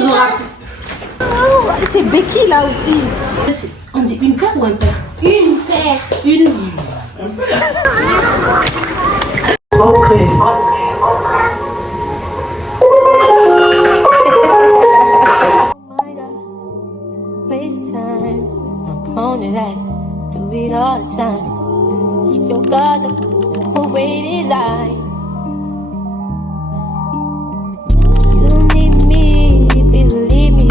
vous aura plu. Oh, c'est Becky là aussi. On dit une paire ou un paire? Une paire. Une. Ok. Waste time, I'm prone to that. Do it all the time. Keep your guards up, we'll wait in line. You don't need me, please believe me.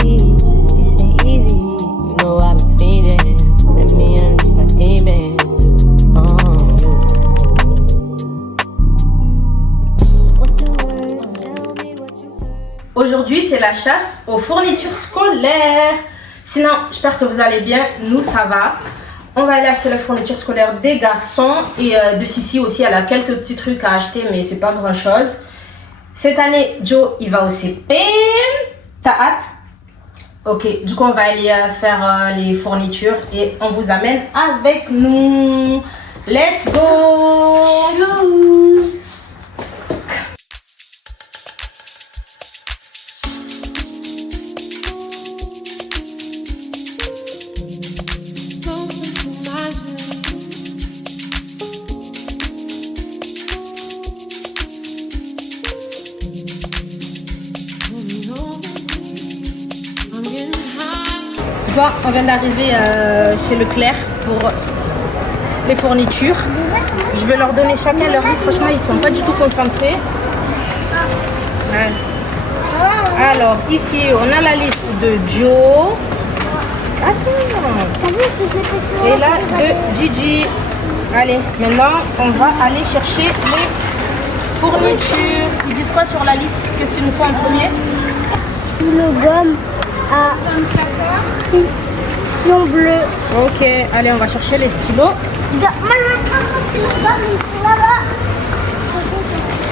This ain't easy, you know I've been feeding. Let me unleash my demons on you. What's the word? Tell me what you heard. Aujourd'hui, c'est la chasse aux fournitures scolaires. Sinon, j'espère que vous allez bien. Nous, ça va. On va aller acheter la fourniture scolaire des garçons. Et de Sissi aussi, elle a quelques petits trucs à acheter, mais c'est pas grand chose. Cette année, Joe, il va au CP. T'as hâte? Ok, du coup, on va aller faire les fournitures et on vous amène avec nous. Let's go! Bon, on vient d'arriver chez Leclerc pour les fournitures. Je vais leur donner chacun leur liste. Franchement, ils sont pas du tout concentrés. Ouais. Alors, ici, on a la liste de Joe. Attends. Et là, de Gigi. Allez, maintenant, on va aller chercher les fournitures. Ils disent quoi sur la liste? Qu'est-ce qu'il nous faut en premier? Sous le gomme à fiction bleue. Ok, allez, on va chercher les stylos. Moi, je vais prendre le stylo gomme, ils sont là-bas.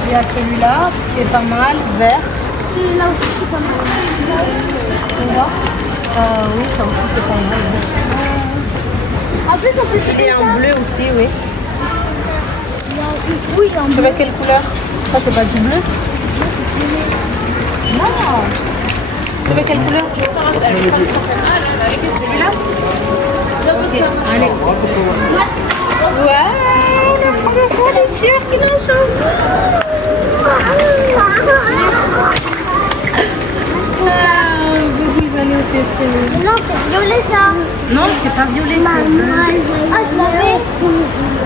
Il y a celui-là qui est pas mal, vert. Celui-là aussi, c'est pas mal. Celui-là oui, ça aussi c'est pas mal. En plus, on peut Il est en bleu aussi, oui. Oui, en Tu bleu. veux quelle couleur? Ça, c'est pas du bleu? Non. Tu veux quelle couleur? Celui-là? Ok, allez. Waouh, la première fourniture qui nous chauffe. Il va aller au CP. Non, c'est violet ça. Non, c'est pas violet, c'est bleu. Ah, je l'avais.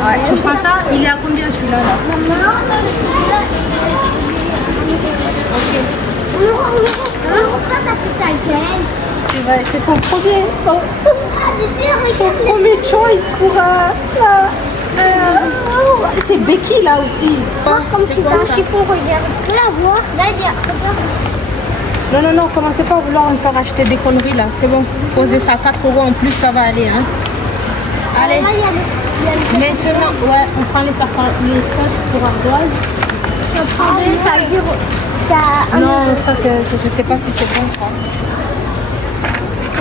Ouais, tu prends ça, il est à combien celui-là là? Pourquoi t'as fait ça, Jen? C'est son premier, son Regarde, premier choice pour c'est Becky là aussi. comme si c'est un chiffon, regarde. Là, vois. Là, il y a. Regarde. Non, non, non, commencez pas à vouloir me faire acheter des conneries là. C'est bon, posez ça 4 € en plus, ça va aller. Hein. Allez, Là, il y a les. maintenant, ouais, on prend les scotch pour ardoise. Je prends ça à 0. Ça. Non, ça, je sais pas si c'est bon ça.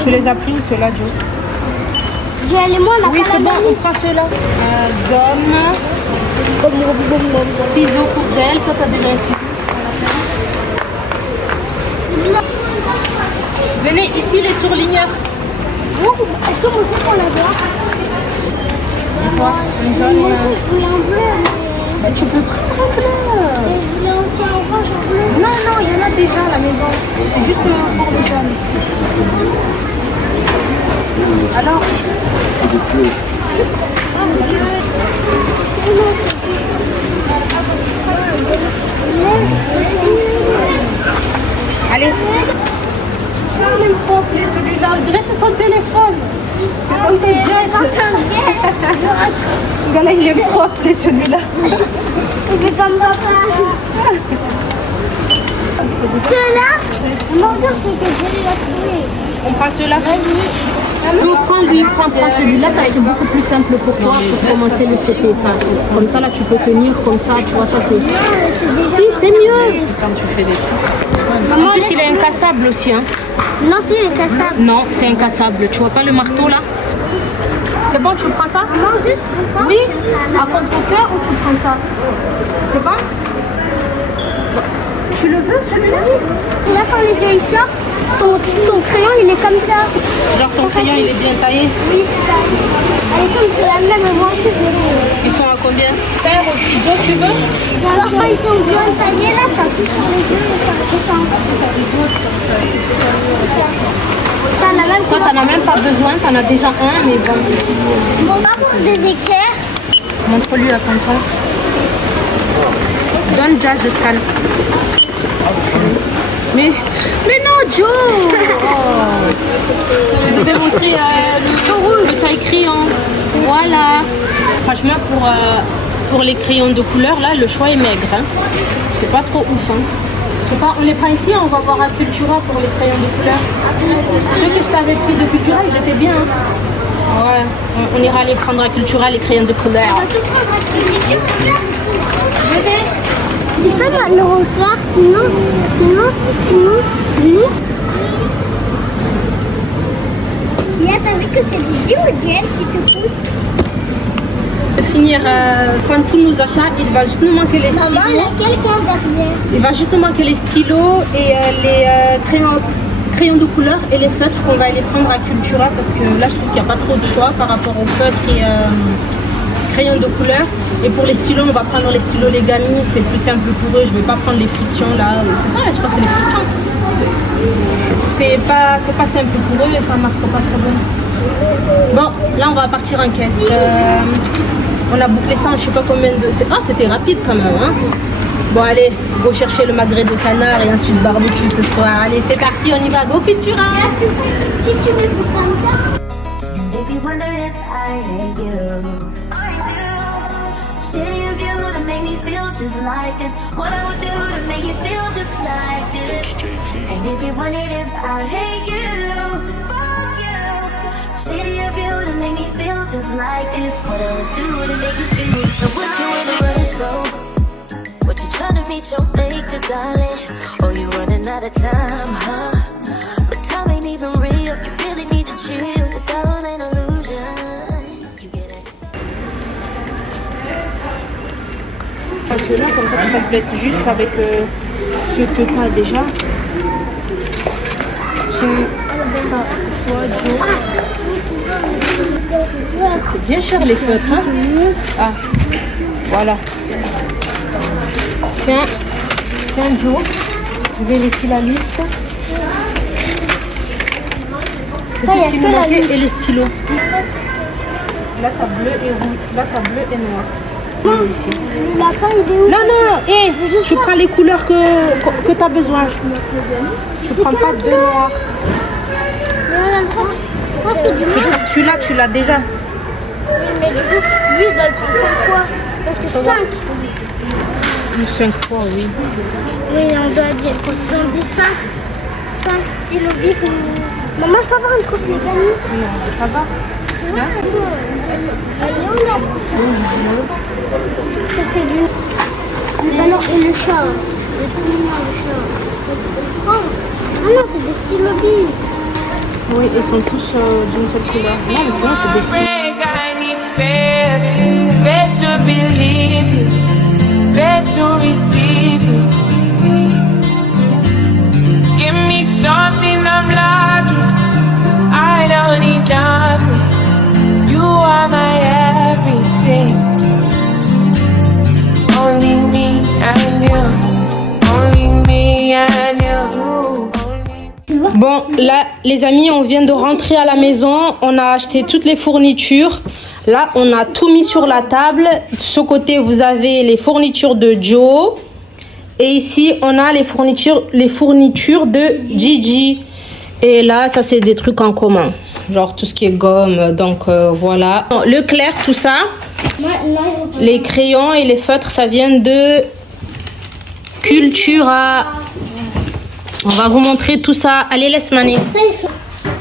Tu les as pris ou ceux-là, Joe? J'ai les moi là. Oui, c'est bon, on prend ceux-là. Gomme, ciseaux pour gel. Toi, t'as déjà un ciseau. Venez ici, les surligneurs. Est-ce que moi aussi on l'a voir? Quoi? Un Moi jaune, aussi je voulais en bleu. Bah, tu peux prendre un bleu. Mais je voulais aussi en orange, en bleu. Non, non, il y en a déjà à la maison. C'est juste pour le jaune. Alors, allez. Il est trop appelé celui-là. On dirait que c'est son téléphone. C'est dans ton jet. Voilà, il est trop appelé celui-là. Il fait comme papa. Ceux-là, mon Dieu, c'est que je l'ai trouvé. On prend ceux-là. Vas-y. Prends celui-là, ça va être beaucoup plus simple pour toi pour commencer le CP. Ça. Comme ça, là, tu peux tenir comme ça, tu vois, ça c'est... Si, c'est mieux. Quand tu fais des trucs. En plus, il est incassable aussi. Hein. Non, si, il est cassable. Non, c'est incassable. Tu vois pas le marteau là? C'est bon, tu prends ça? Non, juste pour Oui, à contre-cœur ou tu prends ça? C'est bon? Tu le veux celui-là? Là, quand les yeux ils sortent, ton crayon, il est comme ça. Genre ton crayon il est bien taillé. Oui, c'est ça. Alexandre, c'est la même, moi aussi je l'ai. Ils sont à combien? Faire aussi, Joe, tu veux? Alors quand ils sont bien taillés là, t'as tout sur les yeux et ça redescend. T'en as même Toi, t'en as même pas besoin, t'en as déjà un, mais bon. Bon, pas pour des équerres. Montre-lui à ton temps. Donne Jazz le scan. Mais non, Joe! Oh. Je devais montrer le taille crayon. Voilà. Franchement, pour les crayons de couleur, là, le choix est maigre. Hein. C'est pas trop ouf. Hein. Je sais pas, on les prend ici, on va voir à Cultura pour les crayons de couleur. Ceux que je t'avais pris de Cultura, ils étaient bien. Hein. Ouais, on ira les prendre à Cultura, les crayons de couleur. Tu peux le refaire, sinon, lui. T'as vu que c'est Didi ou Diel qui te pousse? Finir prendre tous nos achats, il va juste nous manquer les stylos. Maman, il y a quelqu'un derrière. Il va juste nous manquer les stylos et les crayons de couleur et les feutres qu'on va aller prendre à Cultura parce que là je trouve qu'il n'y a pas trop de choix par rapport aux feutres et crayons de couleur. Et pour les stylos, on va prendre les stylos les Gami, c'est plus simple pour eux. Je ne vais pas prendre les frictions là. C'est ça, je crois que c'est les frictions. C'est pas simple pour eux et ça marque pas trop bien. Bon, là on va partir en caisse. On a bouclé ça en je sais pas combien de... Ah, c'était rapide quand même, hein. Bon, allez, go chercher le magret de canard et ensuite barbecue ce soir. Allez, c'est parti, on y va, go Cultura. Si tu me fous comme ça. If you wonder if I hate you, shitty of you to make me feel just like this. What I would do to make you feel just like this. And if you wondered if I hate you, shitty of you to make me feel just like this. What I would do to make you feel. So what you in a rush for? What you trying to reach your maker, darling? Oh, you running out of time, huh? But time ain't even real. You really need to chill. It's all an illusion. You get it? Parce que là, comme ça, tu complètes juste avec ce que tu as déjà. Ça, c'est bien cher les feutres, hein? Ah, voilà. Tiens, Joe, je vérifie la liste. C'est tout ce qui nous manquait et les stylos. Là, t'as bleu et rouge. Là, t'as bleu et noir. Ici. Le lapin, il est où? Non, tu prends les couleurs que tu as besoin. Tu prends pas de noir. Ça, c'est bien. Celui-là, tu l'as déjà. Mais du coup, lui, il doit le prendre 5 fois. Parce que 5. 5 fois, oui. Oui, on doit dire. Quand on dit 5 stylos bic. Maman, je peux avoir une trousse les Gami? Non, ça va. Elle est où là? Ça fait du... Ah non, et le chat. C'est trop mignon le chat. Oh. Ah non, c'est des stylos bic. Oui, ils sont tous d'une seule couleur. Non, mais sinon, c'est des stylos. Better believe you, better receive you. Give me something I'm lacking. I don't need nothing. You are my everything. Only me and you. Only me and you. Bon, là, les amis, on vient de rentrer à la maison. On a acheté toutes les fournitures. Là, on a tout mis sur la table. De ce côté, vous avez les fournitures de Joe. Et ici, on a les fournitures de Gigi. Et là, ça, c'est des trucs en commun. Genre tout ce qui est gomme. Donc, voilà. Le clair, tout ça. Les crayons et les feutres, ça vient de Cultura. On va vous montrer tout ça. Allez, laisse maner.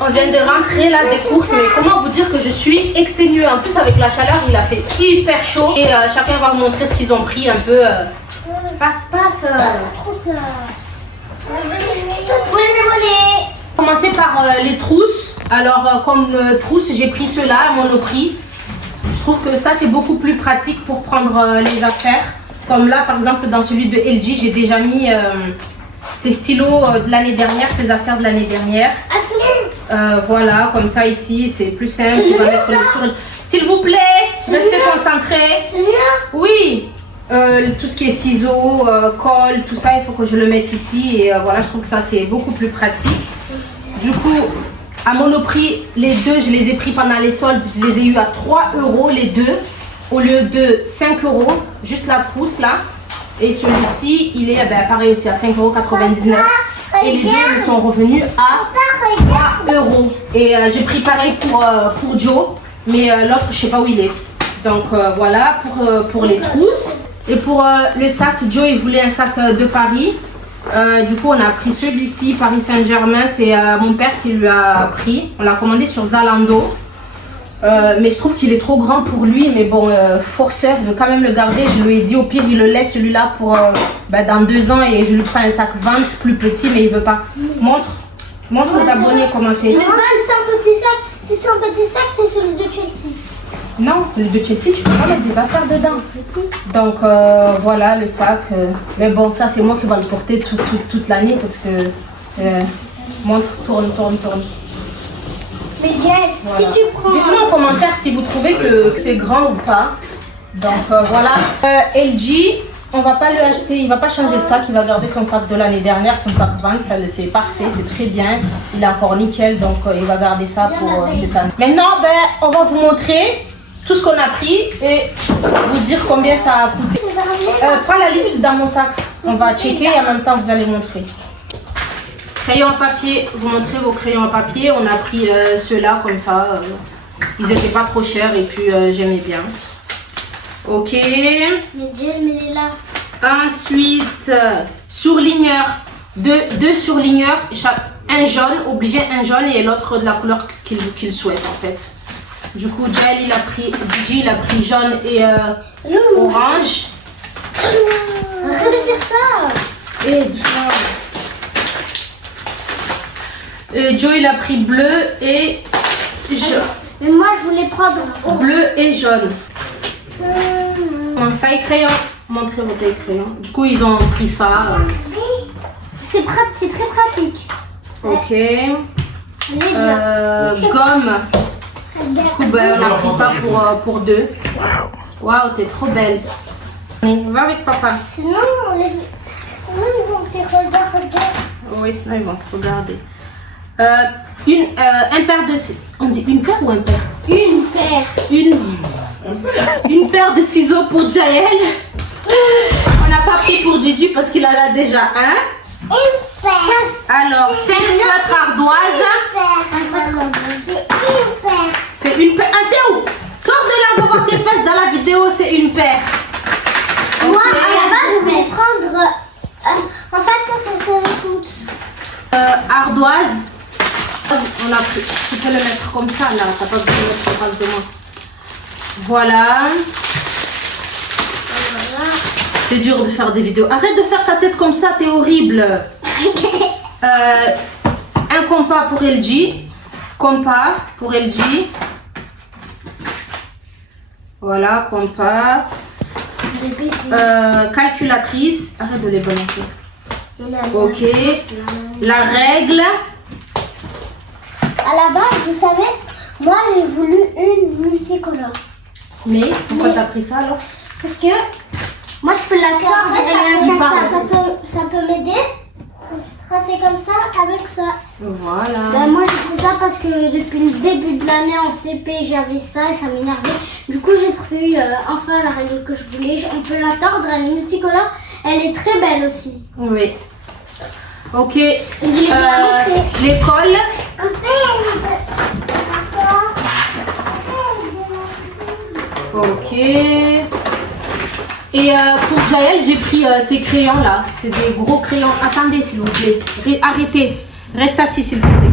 On vient de rentrer là des courses, mais comment vous dire que je suis exténuée. En plus avec la chaleur, il a fait hyper chaud. Et chacun va vous montrer ce qu'ils ont pris un peu. Passe. Commencer par les trousses. Alors comme trousse, j'ai pris ceux-là à Monoprix. Je trouve que ça c'est beaucoup plus pratique pour prendre les affaires. Comme là par exemple dans celui de LG, j'ai déjà mis... ses stylos de l'année dernière, ses affaires de l'année dernière. Voilà, comme ça ici, c'est plus simple. Il va mettre sur... S'il vous plaît, restez concentrés. C'est bien. Oui, tout ce qui est ciseaux, colle, tout ça, il faut que je le mette ici. Et voilà, je trouve que ça, c'est beaucoup plus pratique. Du coup, à Monoprix, les deux, je les ai pris pendant les soldes. Je les ai eu à 3 € les deux, au lieu de 5 €, juste la trousse là. Et celui-ci, il est pareil aussi à 5,99 €. Et les deux ils sont revenus à 3 €. Et j'ai pris pareil pour Joe, mais l'autre, je sais pas où il est. Donc voilà pour les trousses. Et pour le sac, Joe, il voulait un sac de Paris. Du coup, on a pris celui-ci, Paris Saint-Germain. C'est mon père qui lui a pris. On l'a commandé sur Zalando. Mais je trouve qu'il est trop grand pour lui. Mais bon, forceur, il veut quand même le garder. Je lui ai dit, au pire, il le laisse celui-là pour dans 2 ans. Et je lui prends un sac 20 plus petit, mais il veut pas. Montre aux abonnés comment c'est. Mais moi, c'est un petit sac. Si c'est un petit sac, c'est celui de Chelsea. Non, celui de Chelsea, tu peux pas mettre des affaires dedans. Donc voilà le sac. Mais bon, ça c'est moi qui vais le porter toute l'année parce que... montre, tourne. Mais Jess, Voilà. si tu prends... Dites-moi en commentaire si vous trouvez que c'est grand ou pas. Donc voilà. LG, on va pas lui acheter, il va pas changer de sac, il va garder son sac de l'année dernière, son sac 20, ça c'est parfait, c'est très bien. Il est encore nickel, donc il va garder ça pour cette année. Maintenant, on va vous montrer tout ce qu'on a pris et vous dire combien ça a coûté. Prends la liste dans mon sac, on va checker et en même temps vous allez montrer. Crayons à papier, vous montrez vos crayons à papier. On a pris ceux-là comme ça, ils étaient pas trop chers et puis j'aimais bien. Ok. Mais Jess, mais il est là. Ensuite, surligneur, deux surligneurs, un jaune, obligé un jaune et l'autre de la couleur qu'il souhaite en fait. Du coup, Gigi il a pris jaune et orange. Arrête de faire ça. Et doucement. Joe il a pris bleu et jaune. Mais moi, je voulais prendre... Bleu et jaune. Mon taille crayon. Montrez vos tailles crayon. Du coup, ils ont pris ça. C'est très pratique. Ok. Allez, bien. Gomme. Du coup, on a pris ça pour 2. Waouh, t'es trop belle. Va avec papa. Sinon, ils vont te regarder. Oui, sinon ils vont te regarder. Un paire de... On dit une paire ou un paire? Une paire. Une paire de ciseaux pour Jaël. On n'a pas pris pour Gigi parce qu'il en a déjà un. Une paire. Alors, 5 feutres ardoises. 5 une paire. C'est une paire. Ah, Théo, sors de là, faut voir tes fesses dans la vidéo, c'est une paire. Moi, Ok. à la base, je voulais prendre... en fait, ça serait toutes. Ardoise. On a pris. Tu peux le mettre comme ça là, t'as pas besoin de le mettre en face de moi. Voilà. C'est dur de faire des vidéos. Arrête de faire ta tête comme ça, t'es horrible. Un compas pour LG. Compas pour LG. Voilà, compas. Calculatrice. Arrête de les balancer. Ok. La règle. À la base, vous savez, moi j'ai voulu une multicolore. Mais pourquoi t'as pris ça alors? Parce que moi je peux la tordre, ça peut m'aider. Tracer comme ça avec ça. Voilà. Ben, moi j'ai pris ça parce que depuis le début de l'année en CP j'avais ça et ça m'énervait. Du coup j'ai pris enfin la règle que je voulais. On peut la tordre, elle est multicolore. Elle est très belle aussi. Oui. Ok. Je l'ai bien montré. L'école. Ok. Et pour Jaël, j'ai pris ces crayons là. C'est des gros crayons. Attendez s'il vous plaît. Arrêtez. Reste assis s'il vous plaît.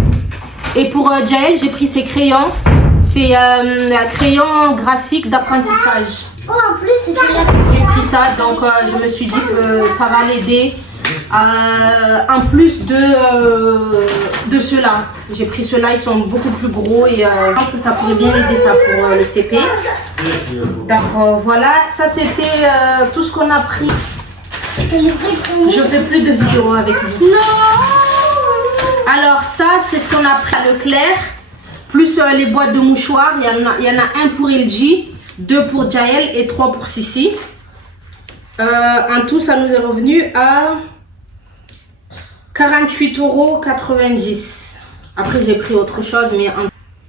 Et pour Jaël, j'ai pris ces crayons. C'est un crayon graphique d'apprentissage. Oh, en plus c'est J'ai pris ça, donc je me suis dit que ça va l'aider. En plus de ceux-là, j'ai pris ceux-là, ils sont beaucoup plus gros et je pense que ça pourrait bien aider ça pour le CP. Donc voilà, ça c'était tout ce qu'on a pris Je fais plus de vidéos avec vous. Non. Alors ça, c'est ce qu'on a pris à Leclerc. Plus les boîtes de mouchoirs. Il y en a un pour LG, 2 pour Jaël et 3 pour Sissi. En tout, ça nous est revenu à 48,90 €. Après, j'ai pris autre chose, mais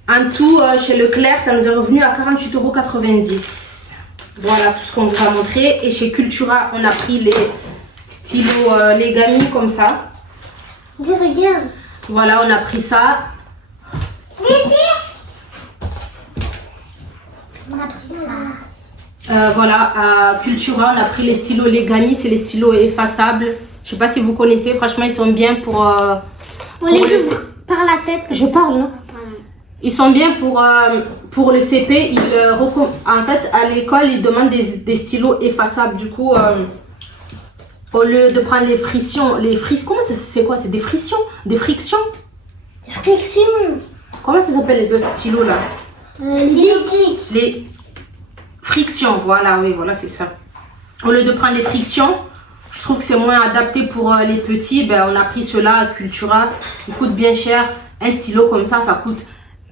en tout, chez Leclerc, ça nous est revenu à 48,90 €. Voilà tout ce qu'on vous a montré. Et chez Cultura, on a pris les stylos Legami comme ça. Dis, regarde. Voilà, on a pris ça. On a pris ça. Voilà, à Cultura, on a pris les stylos Legami. C'est les stylos effaçables. Je sais pas si vous connaissez. Franchement, ils sont bien pour... On les ouvre par la tête. Je parle, non? Ils sont bien pour le CP. En fait, à l'école, ils demandent des stylos effaçables. Du coup, au lieu de prendre les frictions, comment c'est quoi? C'est des frictions? Des frictions? Des frictions. Comment ça s'appelle les autres stylos là? Les frictions, voilà, oui, voilà, c'est ça. Au lieu de prendre les frictions, je trouve que c'est moins adapté pour les petits. Ben, on a pris ceux-là à Cultura. Ils coûtent bien cher. Un stylo comme ça coûte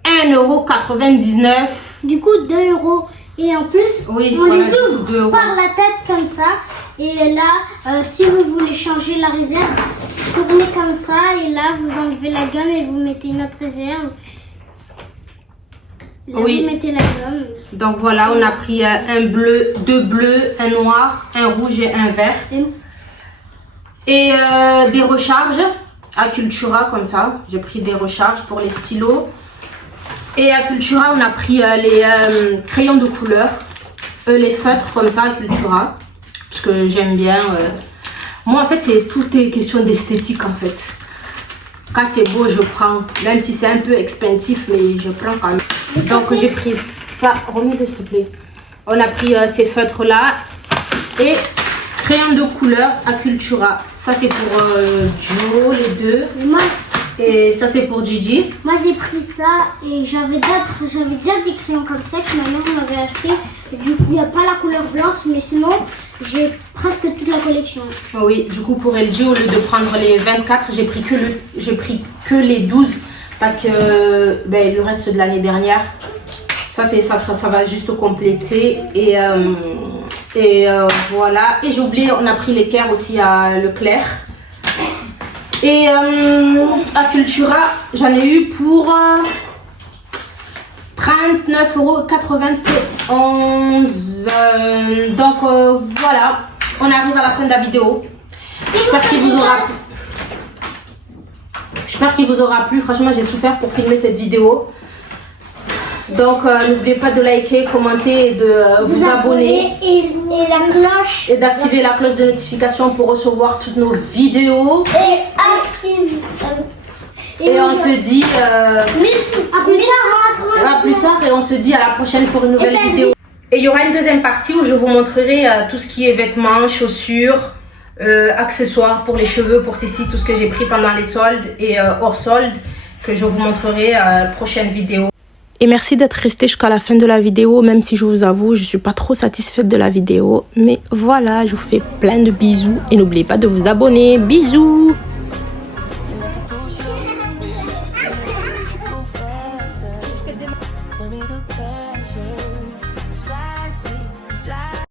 1,99 €. Du coup, 2 €. Et en plus, oui, on voilà, les ouvre 2 € par la tête comme ça. Et là, si vous voulez changer la réserve, tournez comme ça. Et là, vous enlevez la gomme et vous mettez une autre réserve. Là, oui. vous mettez la gomme. Donc voilà, on a pris un bleu, 2 bleus, un noir, un rouge et un vert. Et des recharges à Cultura comme ça. J'ai pris des recharges pour les stylos. Et à Cultura, on a pris les crayons de couleur, les feutres comme ça à Cultura. Parce que j'aime bien. Moi, en fait, tout est question d'esthétique en fait. Quand c'est beau, je prends. Même si c'est un peu expensive, mais je prends quand même. Donc j'ai pris ça. Remets-le s'il te plaît. On a pris ces feutres là. Et crayons de couleur à Cultura. Ça c'est pour Joe, les deux. Et ça c'est pour Gigi. Moi j'ai pris ça et j'avais déjà des crayons comme ça que ma mère m'avait acheté. Du coup il n'y a pas la couleur blanche, mais sinon j'ai presque toute la collection. Oui, du coup pour LG, au lieu de prendre les 24, j'ai pris que les 12 parce que ben, le reste de l'année dernière, ça va juste compléter. Et voilà. Et j'ai oublié, on a pris l'équerre aussi à Leclerc. Et à Cultura, j'en ai eu pour 39,91 €. Donc voilà, on arrive à la fin de la vidéo. J'espère qu'il vous aura plu. Franchement, j'ai souffert pour filmer cette vidéo. Donc n'oubliez pas de liker, commenter et de vous abonner. Et la cloche. Et d'activer la cloche de notification pour recevoir toutes nos vidéos. Et active. Et on se dit à plus tard et on se dit à la prochaine pour une nouvelle vidéo. Et il y aura une deuxième partie où je vous montrerai tout ce qui est vêtements, chaussures, accessoires pour les cheveux, pour Sissi, tout ce que j'ai pris pendant les soldes et hors soldes, que je vous montrerai à la prochaine vidéo. Et merci d'être resté jusqu'à la fin de la vidéo, même si je vous avoue, je suis pas trop satisfaite de la vidéo. Mais voilà, je vous fais plein de bisous et n'oubliez pas de vous abonner. Bisous!